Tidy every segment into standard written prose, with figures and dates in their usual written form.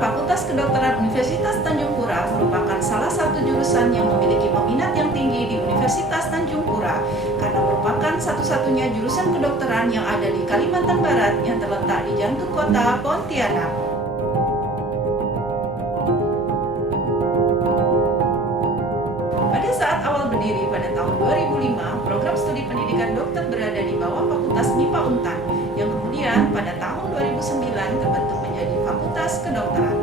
Fakultas Kedokteran Universitas Tanjung Pura merupakan salah satu jurusan yang memiliki peminat yang tinggi di Universitas Tanjung Pura karena merupakan satu-satunya jurusan kedokteran yang ada di Kalimantan Barat yang terletak di jantung kota Pontianak. Pada saat awal berdiri pada tahun 2005, program studi pendidikan dokter berada di bawah Fakultas MIPA Untan, yang kemudian pada tahun 2009 terbentuk menjadi Fakultas Kedokteran.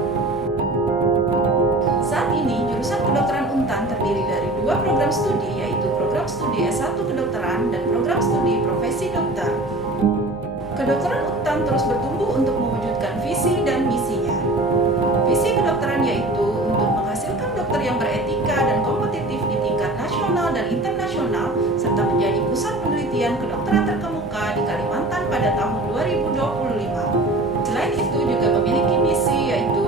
Saat ini, jurusan kedokteran Untan terdiri dari dua program studi, yaitu program studi S1 Kedokteran dan program studi Profesi Dokter. Kedokteran Untan terus bertumbuh untuk mewujudkan visi dan misinya. Visi kedokteran yaitu untuk menghasilkan dokter yang beretika dan kompetitif di tingkat nasional dan internasional, serta menjadi pusat penelitian kedokteran terkemuka di Kalimantan pada tahun 2025. Selain itu juga memiliki misi yaitu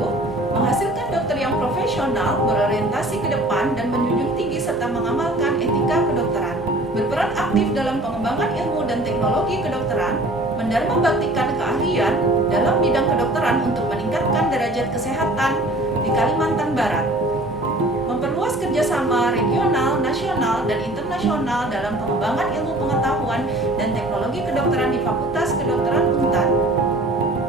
menghasilkan dokter yang profesional, berorientasi ke depan, dan menjunjung tinggi serta mengamalkan etika kedokteran. Berperan aktif dalam pengembangan ilmu dan teknologi kedokteran, mendharma baktikan keahlian dalam bidang kedokteran untuk meningkatkan derajat kesehatan di Kalimantan Barat. Memperluas kerjasama regional, nasional, dan internasional dalam pengembangan ilmu pengetahuan dan teknologi kedokteran di Fakultas Kedokteran Untan.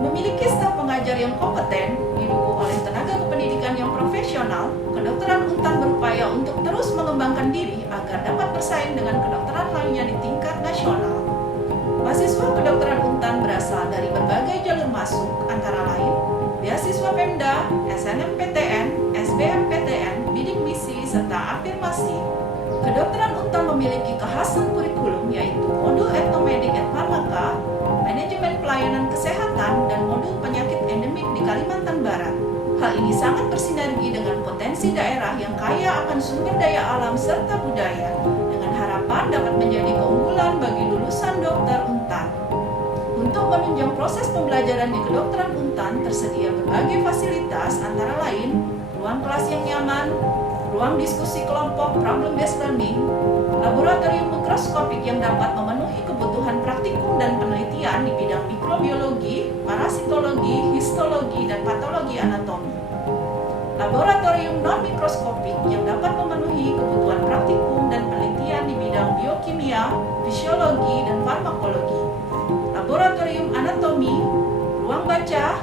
Memiliki staf pengajar yang kompeten, didukung oleh tenaga kependidikan yang profesional, Kedokteran Untan berupaya untuk terus mengembangkan diri agar dapat bersaing dengan kedokteran lainnya di tingkat nasional. Mahasiswa Kedokteran Untan berasal dari berbagai jalur masuk, antara lain beasiswa Pemda, SNMPTN, SBMPTN, bidik misi, serta afirmasi. Kedokteran Untan memiliki kekhasan kurikulum yaitu modul etnomedik et farmaka, manajemen pelayanan kesehatan, dan modul penyakit endemik di Kalimantan Barat. Hal ini sangat bersinergi dengan potensi daerah yang kaya akan sumber daya alam serta budaya, dengan harapan dapat menjadi keunggulan bagi lulusan dokter Untan. Untuk menunjang proses pembelajaran di kedokteran Untan, tersedia berbagai fasilitas antara lain ruang kelas yang nyaman, ruang diskusi kelompok problem-based learning, laboratorium mikroskopik yang dapat memenuhi kebutuhan praktikum dan penelitian di bidang mikrobiologi, parasitologi, histologi, dan patologi anatomi. Laboratorium non-mikroskopik yang dapat memenuhi kebutuhan praktikum dan penelitian di bidang biokimia, fisiologi, dan farmakologi. Laboratorium anatomi, ruang baca,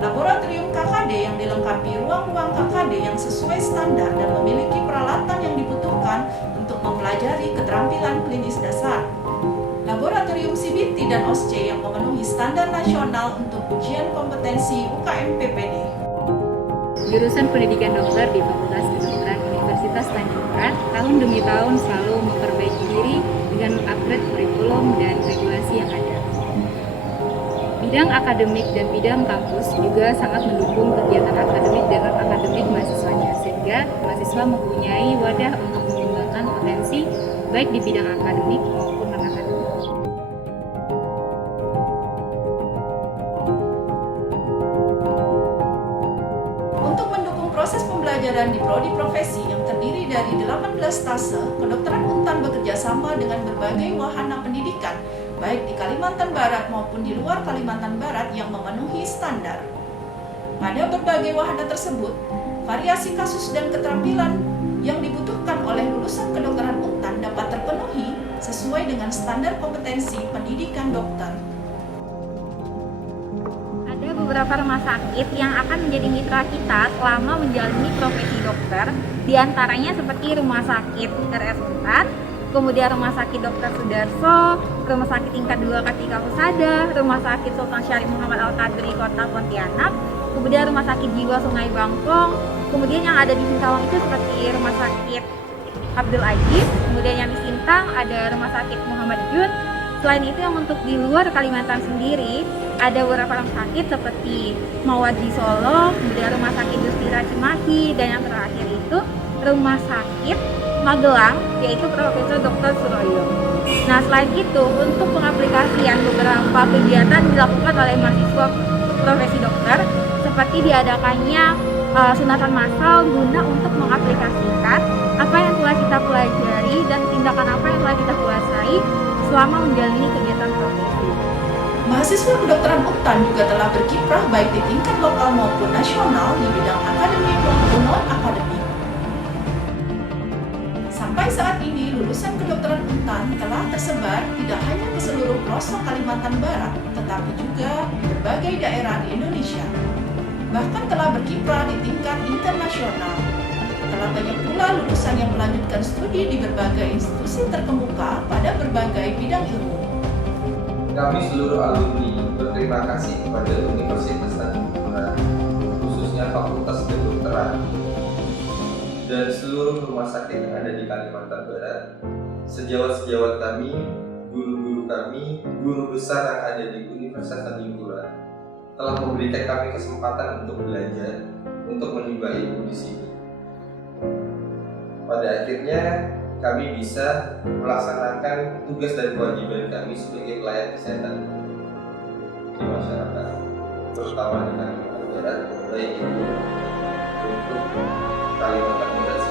laboratorium KKD yang dilengkapi ruang-ruang KKD yang sesuai standar dan memiliki peralatan yang dibutuhkan untuk mempelajari keterampilan klinis dasar. Laboratorium CBT dan OSCE yang memenuhi standar nasional untuk ujian kompetensi UKM PPD. Jurusan Pendidikan Dokter di Fakultas Kedokteran Universitas Tanjung Pura tahun demi tahun selalu memperbaiki diri dengan mengupgrade kurikulum dan regulasi yang ada. Bidang akademik dan bidang kampus juga sangat mendukung kegiatan akademik dan non-akademik mahasiswanya, sehingga mahasiswa mempunyai wadah untuk mengembangkan potensi baik di bidang akademik maupun non-akademik. Untuk mendukung proses pembelajaran di prodi profesi yang terdiri dari 18 tase, Kedokteran Untan bekerja sama dengan berbagai wahana pendidikan baik di Kalimantan Barat maupun di luar Kalimantan Barat yang memenuhi standar. Pada berbagai wahana tersebut, variasi kasus dan keterampilan yang dibutuhkan oleh lulusan kedokteran Untan dapat terpenuhi sesuai dengan standar kompetensi pendidikan dokter. Ada beberapa rumah sakit yang akan menjadi mitra kita selama menjalani profesi dokter, diantaranya seperti Rumah Sakit RS Untan, kemudian Rumah Sakit Dr. Sudarso, Rumah Sakit Tingkat 2 Kartika Husada, Rumah Sakit Sultan Syarif Muhammad Al-Qadri Kota Pontianak, kemudian Rumah Sakit Jiwa Sungai Bangkong, kemudian yang ada di Sintawang itu seperti Rumah Sakit Abdul Aziz, kemudian yang di Sintang ada Rumah Sakit Muhammad Jun. Selain itu yang untuk di luar Kalimantan sendiri, ada beberapa rumah sakit seperti Mawad di Solo, kemudian Rumah Sakit Dustira Cimahi, dan yang terakhir itu Rumah Sakit Magelang, yaitu Profesor Dr. Suroyo. Nah, selain itu, untuk pengaplikasian beberapa kegiatan dilakukan oleh mahasiswa profesi dokter, seperti diadakannya sunatan massal guna untuk mengaplikasikan apa yang telah kita pelajari dan tindakan apa yang telah kita kuasai selama menjalani kegiatan profesi. Mahasiswa kedokteran UNTAN juga telah berkiprah baik di tingkat lokal maupun nasional di bidang akademik maupun non-akademik. Sampai saat ini, lulusan kedokteran UNTAN telah tersebar tidak hanya ke seluruh pelosok Kalimantan Barat, tetapi juga di berbagai daerah di Indonesia. Bahkan telah berkiprah di tingkat internasional. Telah banyak pula lulusan yang melanjutkan studi di berbagai institusi terkemuka pada berbagai bidang ilmu. Kami seluruh alumni berterima kasih kepada Universitas Tanjung Pura, khususnya Fakultas Kedokteran, dan seluruh rumah sakit yang ada di Kalimantan Barat, sejawat-sejawat kami, guru-guru kami, guru besar yang ada di Universitas Tanjung Pura, telah memberikan kami kesempatan untuk belajar, untuk menimba ilmu di sini. Pada akhirnya, kami bisa melaksanakan tugas dan kewajiban kami sebagai pelayan kesehatan di masyarakat, terutama di Kalimantan Barat, baik itu untuk Kalimantan Barat